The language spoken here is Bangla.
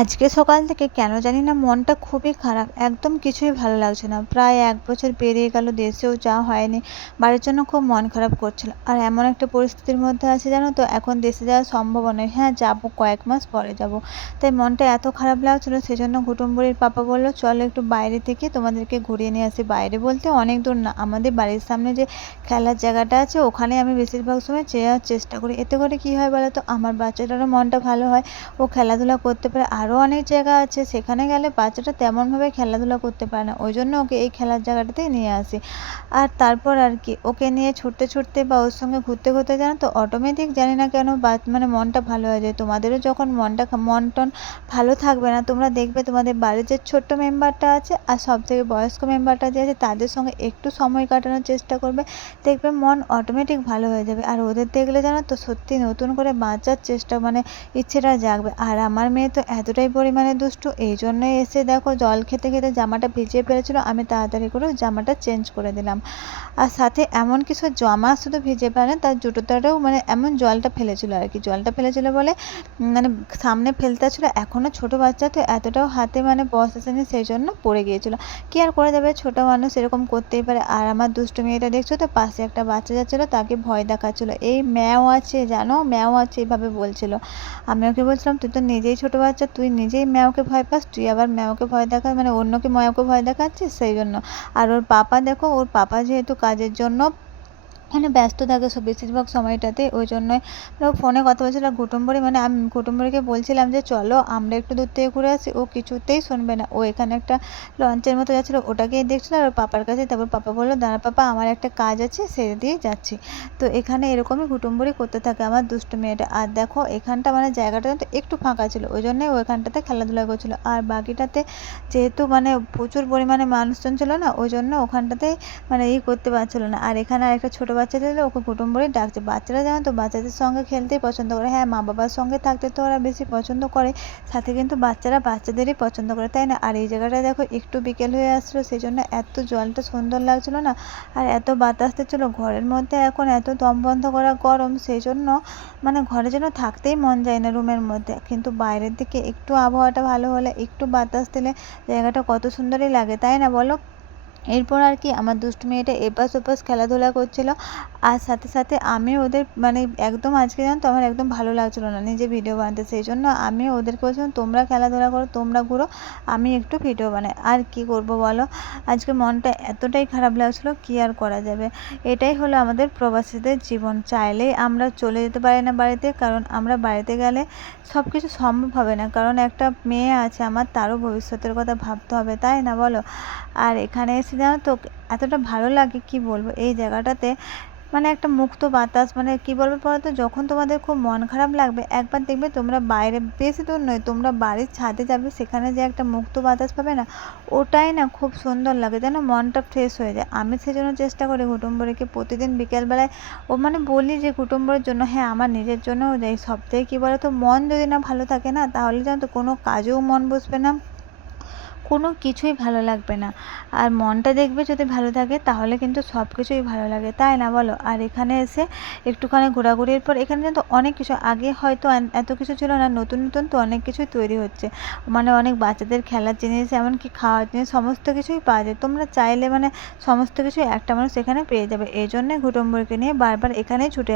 আজকে সকাল থেকে কেন জানি না মনটা খুবই খারাপ, একদম কিছুই ভালো লাগছে না। প্রায় এক বছর পেরিয়ে গেল, দেশেও যাওয়া হয়নি, বাড়ির জন্য খুব মন খারাপ করছিল। আর এমন একটা পরিস্থিতির মধ্যে আছে জানো তো, এখন দেশে যাওয়া সম্ভব নয়। হ্যাঁ যাব, কয়েক মাস পরে যাব। তাই মনটা এত খারাপ লাগছিল, সেজন্য কুটুম্বুরির পাপা বলল, চলো একটু বাইরে থেকে তোমাদেরকে ঘুরিয়ে নিয়ে আসি। বাইরে বলতে অনেক দূর না, আমাদের বাড়ির সামনে যে খেলার জায়গাটা আছে ওখানে আমি বেশিরভাগ সময় যাওয়ার চেষ্টা করি। এতে করে কী হয় বলো তো, আমার বাচ্চাটারও মনটা ভালো হয়, ও খেলাধুলা করতে পারে আরও অনেক জায়গা আছে, সেখানে গেলে বাচ্চাটা তেমনভাবে খেলাধুলা করতে পারে না। ওই জন্য ওকে এই খেলার জায়গাটাতেই নিয়ে আসি। আর তারপর আর কি, ওকে নিয়ে ছুটতে ছুটতে বা ওর সঙ্গে ঘুরতে ঘুরতে জানো তো অটোমেটিক জানি না কেন বা মানে মনটা ভালো হয়ে যায়। তোমাদেরও যখন মনটা মন টন ভালো থাকবে না, তোমরা দেখবে তোমাদের বাড়ির যে ছোট্ট মেম্বারটা আছে আর সব থেকে বয়স্ক মেম্বারটা যে আছে, তাদের সঙ্গে একটু সময় কাটানোর চেষ্টা করবে। দেখবে মন অটোমেটিক ভালো হয়ে যাবে। আর ওদের দেখলে জানো তো সত্যি নতুন করে বাঁচার চেষ্টা মানে ইচ্ছেটা জাগবে। আর আমার মেয়ে তো এতটাই পরিমাণে দুষ্টু, এই জন্যই এসে দেখো জল খেতে খেতে জামাটা ভিজিয়ে ফেলেছিলো, আমি তাড়াতাড়ি করে জামাটা চেঞ্জ করে দিলাম। আর সাথে এমন কিছু জামা শুধু ভিজে ফেলে তার জুতোটারেও মানে এমন জলটা ফেলেছিল আর কি। জলটা ফেলেছিল বলে মানে সামনে ফেলতে ছিল এখনও ছোটো বাচ্চা তো এতটাও হাতে মানে বস আসেনি, সেই জন্য পড়ে গিয়েছিল। কী আর করে যাবে? ছোটো মানুষ এরকম করতেই পারে। আর আমার দুষ্টু মেয়েটা দেখছ তো, পাশে একটা বাচ্চা যাচ্ছিল, তাকে ভয় দেখাচ্ছিলো। এই ম্যাও আছে, জানো? ম্যাও আছে, এভাবে বলছিল। আমি ওকে বলছিলাম, তুই তো নিজেই ছোটো বাচ্চা তুই নিজেই ম্যাওকে ভয় পাস, তুই আবার ম্যাওকে ভয় দেখা মানে অন্যকে ম্যাওকে ভয় দেখাচ্ছিস সেই জন্য আর ওর পাপা দেখো, ওর পাপা যেহেতু কাজের জন্য মানে ব্যস্ত থাকে বেশিরভাগ সময়টাতে, ওই জন্যই। ফোনে কথা বলছিল আর কুটুম্বরি মানে আমি কুটুম্বরিকে বলছিলাম যে, চলো, আমরা একটু দূর থেকে ঘুরে আসি, ও কিছুতেই শুনবে না। ও এখানে একটা লঞ্চের মতো যাচ্ছিল, ওটাকেই দেখছিলো, আর পাপার কাছে, তারপর পাপা বলল, দাঁড়া পাপা, আমার একটা কাজ আছে, সেরে দিয়ে যাচ্ছি। তো এখানে এরকমই কুটুম্বরি করতে থাকে আমার দুষ্টু মেয়েটা। আর দেখো, এখানটা মানে জায়গাটা তো একটু ফাঁকা ছিল, ওই জন্যই ও এখানটাতে খেলাধুলা করছিল। আর বাকিটাতে যেহেতু মানে প্রচুর পরিমাণে মানুষজন ছিল না, ওই জন্য ওখানটাতে মানে ই করতে পারছিলো না। আর এখানে আরেকটা ছোটো বাচ্চাদের ওকে কুটুম বলেই ডাকছে। বাচ্চারা জানো তো বাচ্চাদের সঙ্গে খেলতেই পছন্দ করে। হ্যাঁ মা বাবার সঙ্গে থাকতে তো ওরা বেশি পছন্দ করে, সাথে কিন্তু বাচ্চারা বাচ্চাদেরই পছন্দ করে, তাই না? আর এই জায়গাটা দেখো একটু বিকেল হয়ে আসছিল সেই জন্য এত জলটা সুন্দর লাগছিল না, আর এত বাতাস দিচ্ছিল। ঘরের মধ্যে এখন এত দম বন্ধ করা গরম সেই জন্য মানে ঘরে যেন থাকতেই মন যায় না রুমের মধ্যে। কিন্তু বাইরের দিকে একটু আবহাওয়াটা ভালো হলে, একটু বাতাস দিলে জায়গাটা কত সুন্দরই লাগে, তাই না বলো? এরপর আর কি আমার দুষ্টু মেয়েটা এপাশ ওপাশ খেলাধুলা করছিল। আর সাথে সাথে আমি ওদের মানে একদম আজকে জানো তো আমার একদম ভালো লাগছিল না নিজে ভিডিও বানাতে। সেই জন্য আমি ওদেরকে বলছিলাম, তোমরা খেলাধুলা করো, তোমরা ঘুরো, আমি একটু ভিডিও বানাই। আর কি করব বলো? আজকে মনটা এতটাই খারাপ লাগছিল, কী আর করা যাবে? এটাই হলো আমাদের প্রবাসীদের জীবন। চাইলেই আমরা চলে যেতে পারি না বাড়িতে, কারণ আমরা বাড়িতে গেলে সব কিছু সম্ভব হবে না। কারণ একটা মেয়ে আছে আমার, তারও ভবিষ্যতের কথা ভাবতে হবে, তাই না বলো? আর এখানে এসে জানো তো এতটা ভালো লাগে, কি বলব? এই জায়গাটাতে মানে একটা মুক্ত বাতাস মানে কি বলব বলতো? যখন তোমাদের খুব মন খারাপ লাগবে, একবার দেখবে তোমরা বাইরে, বেশি দূর নয়, তোমরা বাড়ির ছাদে যাবে, সেখানে যে একটা মুক্ত বাতাস পাবে না, ওটাই না খুব সুন্দর লাগে। যেন মনটা ফ্রেশ হয়ে যায়। আমি সেজন্য চেষ্টা করি কুটুম্বরীকে প্রতিদিন বিকেলবেলায়, ও মানে বলি যে কুটুম্বরের জন্য হ্যাঁ আমার নিজের জন্যও যাই থেকে কী বলো তো মন যদি না ভালো থাকে না, তাহলে যেন তো কোনো কাজেও মন বসবে না। কোনো কিছুই ভালো লাগবে না। আর মনটা দেখবে যদি ভালো থাকে, তাহলে কিন্তু সব কিছুই ভালো লাগে। তাই না বলো? আর এখানে এসে একটুখানি ঘোরাঘুরির পর, এখানে কিন্তু অনেক কিছু, আগে হয়তো এত কিছু ছিল না, নতুন নতুন তো অনেক কিছুই তৈরি হচ্ছে। মানে অনেক বাচ্চাদের খেলার জিনিস, এমনকি খাওয়ার জিনিস, সমস্ত কিছুই পাওয়া যায়। তোমরা চাইলে মানে সমস্ত কিছুই একটা মানুষ এখানে পেয়ে যাবে। এই জন্যে ঘুটম্বরকে নিয়ে বারবার এখানেই ছুটে